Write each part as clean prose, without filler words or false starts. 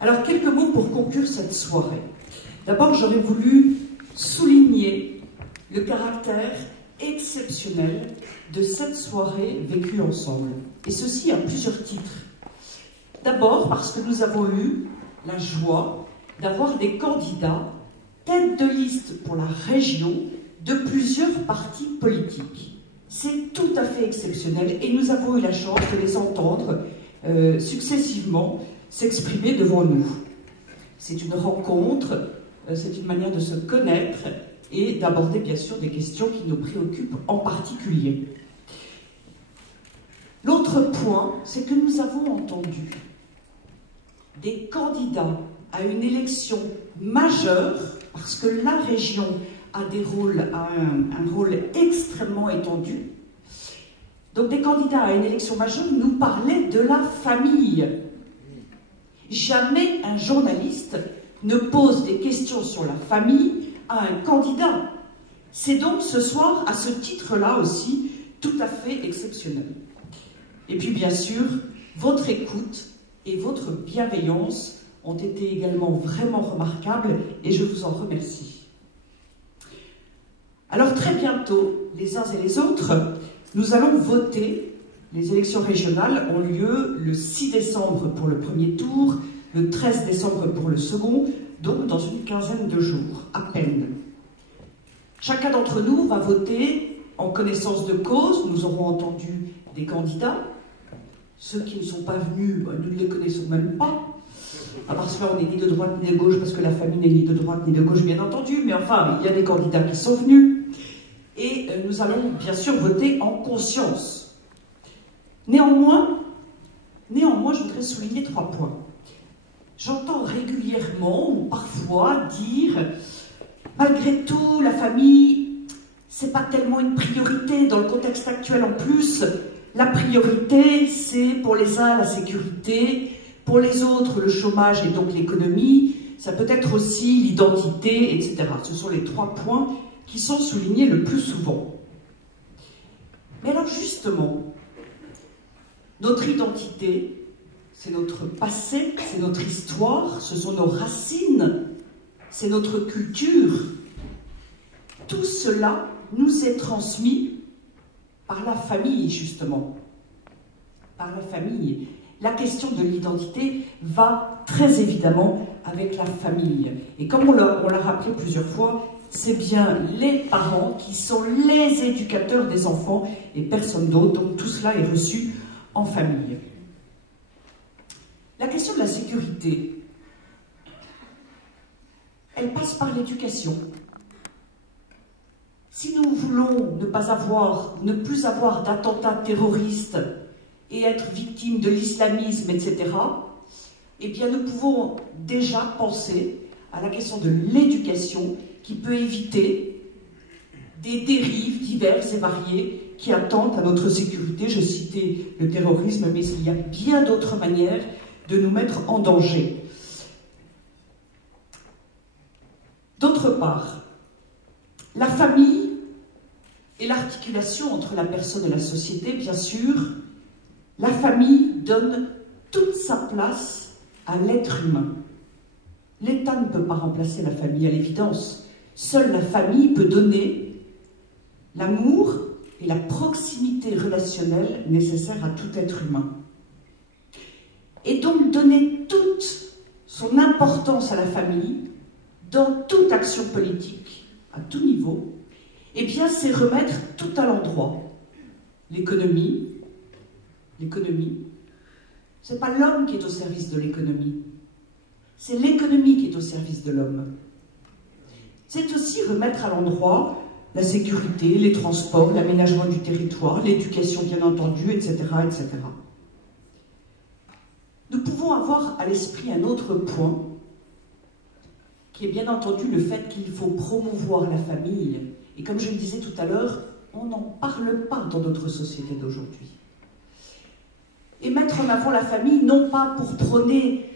Alors, quelques mots pour conclure cette soirée. D'abord, j'aurais voulu souligner le caractère exceptionnel de cette soirée vécue ensemble. Et ceci à plusieurs titres. D'abord, parce que nous avons eu la joie d'avoir des candidats tête de liste pour la région de plusieurs partis politiques. C'est tout à fait exceptionnel et nous avons eu la chance de les entendre successivement s'exprimer devant nous. C'est une rencontre, c'est une manière de se connaître et d'aborder bien sûr des questions qui nous préoccupent en particulier. L'autre point, c'est que nous avons entendu des candidats à une élection majeure, parce que la région a un rôle extrêmement étendu. Donc des candidats à une élection majeure nous parlaient de la famille. Jamais un journaliste ne pose des questions sur la famille à un candidat. C'est donc ce soir, à ce titre-là aussi, tout à fait exceptionnel. Et puis bien sûr, votre écoute et votre bienveillance ont été également vraiment remarquables et je vous en remercie. Alors très bientôt, les uns et les autres, nous allons voter. Les élections régionales ont lieu le 6 décembre pour le premier tour, le 13 décembre pour le second, donc dans une quinzaine de jours, à peine. Chacun d'entre nous va voter en connaissance de cause. Nous aurons entendu des candidats. Ceux qui ne sont pas venus, nous ne les connaissons même pas. Parce que là, on n'est ni de droite ni de gauche, parce que la famille n'est ni de droite ni de gauche, bien entendu. Mais enfin, il y a des candidats qui sont venus. Et nous allons bien sûr voter en conscience. Néanmoins, je voudrais souligner 3 points. J'entends régulièrement ou parfois dire, malgré tout, la famille, c'est pas tellement une priorité dans le contexte actuel en plus. La priorité, c'est pour les uns la sécurité, pour les autres le chômage et donc l'économie, ça peut être aussi l'identité, etc. Ce sont les 3 points qui sont soulignés le plus souvent. Mais alors justement, notre identité, c'est notre passé, c'est notre histoire, ce sont nos racines, c'est notre culture. Tout cela nous est transmis par la famille, justement. Par la famille. La question de l'identité va très évidemment avec la famille. Et comme on l'a rappelé plusieurs fois, c'est bien les parents qui sont les éducateurs des enfants et personne d'autre. Donc tout cela est reçu en famille. La question de la sécurité, elle passe par l'éducation. Si nous voulons ne plus avoir d'attentats terroristes et être victimes de l'islamisme, etc., eh bien nous pouvons déjà penser à la question de l'éducation qui peut éviter des dérives diverses et variées qui attendent à notre sécurité. Je citais le terrorisme, mais il y a bien d'autres manières de nous mettre en danger. D'autre part, la famille et l'articulation entre la personne et la société, bien sûr, la famille donne toute sa place à l'être humain. L'État ne peut pas remplacer la famille, à l'évidence. Seule la famille peut donner l'amour et la proximité relationnelle nécessaires à tout être humain. Et donc donner toute son importance à la famille dans toute action politique, à tout niveau, eh bien c'est remettre tout à l'endroit. L'économie, c'est pas l'homme qui est au service de l'économie, c'est l'économie qui est au service de l'homme. C'est aussi remettre à l'endroit la sécurité, les transports, l'aménagement du territoire, l'éducation bien entendu, etc., etc. Nous pouvons avoir à l'esprit un autre point, qui est bien entendu le fait qu'il faut promouvoir la famille. Et comme je le disais tout à l'heure, on n'en parle pas dans notre société d'aujourd'hui. Et mettre en avant la famille, non pas pour prôner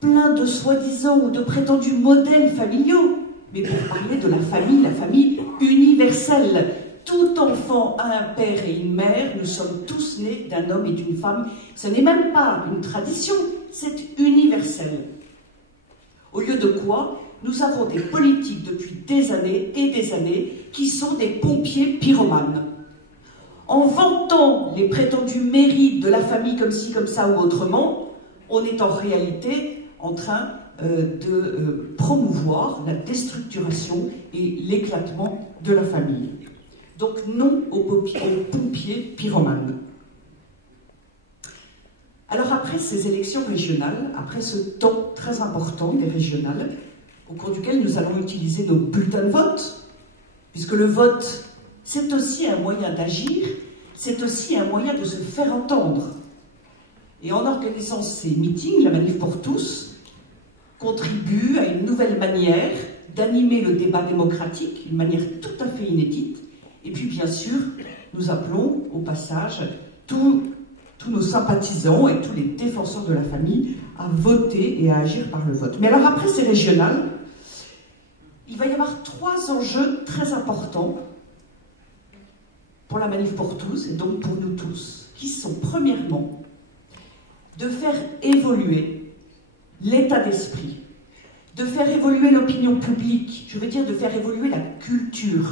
plein de soi-disant ou de prétendus modèles familiaux, mais pour parler de la famille universelle. Tout enfant a un père et une mère, nous sommes tous nés d'un homme et d'une femme. Ce n'est même pas une tradition, c'est universel. Au lieu de quoi, nous avons des politiques depuis des années et des années qui sont des pompiers pyromanes. En vantant les prétendus mérites de la famille comme ci, comme ça ou autrement, on est en réalité en train de promouvoir la déstructuration et l'éclatement de la famille. Donc non aux pompiers pyromanes. Alors après ces élections régionales, après ce temps très important des régionales, au cours duquel nous allons utiliser nos bulletins de vote, puisque le vote, c'est aussi un moyen d'agir, c'est aussi un moyen de se faire entendre. Et en organisant ces meetings, la Manif pour tous contribue à une nouvelle manière d'animer le débat démocratique, une manière tout à fait inédite. Et puis bien sûr, nous appelons au passage tous nos sympathisants et tous les défenseurs de la famille à voter et à agir par le vote. Mais alors après ces régionales, il va y avoir 3 enjeux très importants pour la Manif pour tous et donc pour nous tous, qui sont premièrement de faire évoluer l'état d'esprit, de faire évoluer l'opinion publique, je veux dire de faire évoluer la culture,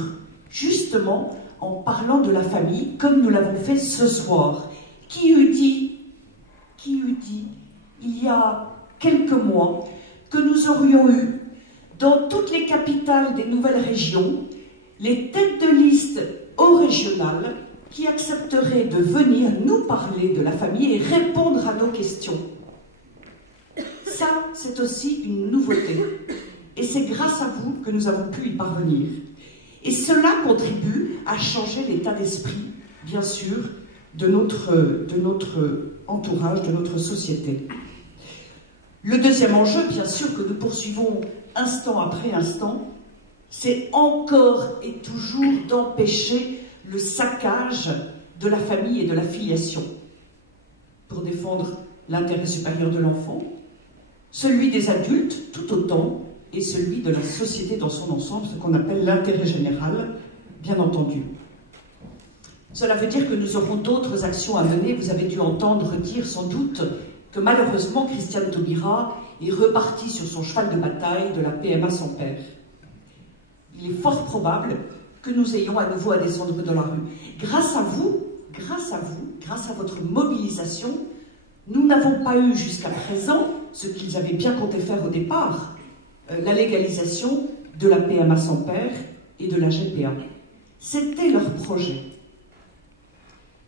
justement en parlant de la famille, comme nous l'avons fait ce soir. Qui eût dit, il y a quelques mois, que nous aurions eu, dans toutes les capitales des nouvelles régions, les têtes de liste au régional qui accepteraient de venir nous parler de la famille et répondre à nos questions. Ça, c'est aussi une nouveauté. Et c'est grâce à vous que nous avons pu y parvenir. Et cela contribue à changer l'état d'esprit, bien sûr, de notre entourage, de notre société. Le deuxième enjeu, bien sûr, que nous poursuivons instant après instant, c'est encore et toujours d'empêcher le saccage de la famille et de la filiation pour défendre l'intérêt supérieur de l'enfant, celui des adultes tout autant, et celui de la société dans son ensemble, ce qu'on appelle l'intérêt général, bien entendu. Cela veut dire que nous aurons d'autres actions à mener. Vous avez dû entendre dire sans doute que malheureusement Christiane Taubira est repartie sur son cheval de bataille de la PMA sans père. Il est fort probable que nous ayons à nouveau à descendre dans la rue. Grâce à vous, grâce à votre mobilisation, nous n'avons pas eu jusqu'à présent ce qu'ils avaient bien compté faire au départ, la légalisation de la PMA sans père et de la GPA. C'était leur projet.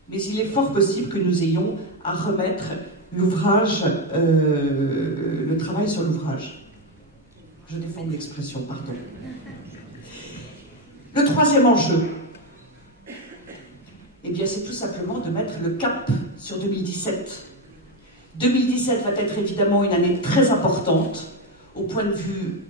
Mais il est fort possible que nous ayons à remettre l'ouvrage, le travail sur l'ouvrage. Je défends l'expression, pardon. Le troisième enjeu, eh bien, c'est tout simplement de mettre le cap sur 2017. 2017 va être évidemment une année très importante au point de vue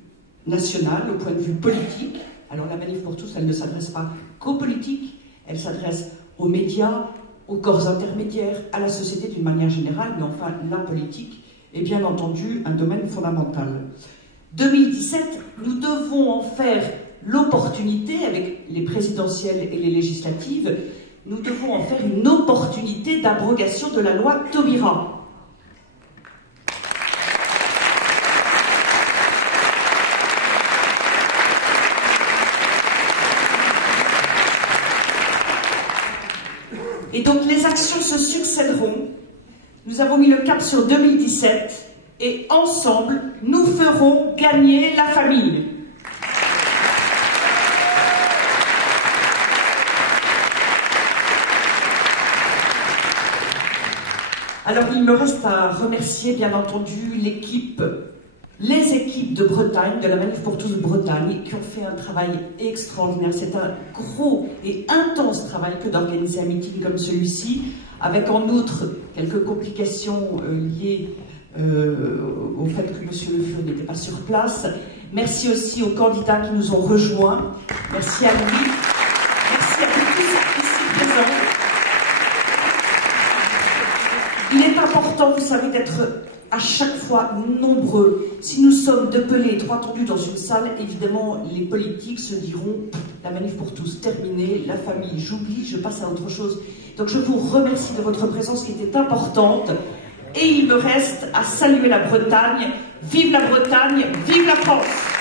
national, au point de vue politique. Alors la Manif pour tous, elle ne s'adresse pas qu'aux politiques, elle s'adresse aux médias, aux corps intermédiaires, à la société d'une manière générale, mais enfin la politique est bien entendu un domaine fondamental. 2017, nous devons en faire l'opportunité, avec les présidentielles et les législatives, nous devons en faire une opportunité d'abrogation de la loi Taubira. Et donc les actions se succéderont. Nous avons mis le cap sur 2017 et ensemble, nous ferons gagner la famille. Alors il me reste à remercier bien entendu les équipes de Bretagne, de la Manif pour tous Bretagne, qui ont fait un travail extraordinaire. C'est un gros et intense travail que d'organiser un meeting comme celui-ci, avec en outre quelques complications liées au fait que M. Le Fur n'était pas sur place. Merci aussi aux candidats qui nous ont rejoints. Merci à lui. Merci à tous ici présents. Il est important, vous savez, d'être à chaque fois nombreux. Si nous sommes de pelés et trois tendus dans une salle, évidemment, les politiques se diront « la Manif pour tous, terminée, la famille, j'oublie, je passe à autre chose ». Donc je vous remercie de votre présence qui était importante. Et il me reste à saluer la Bretagne. Vive la Bretagne, vive la France!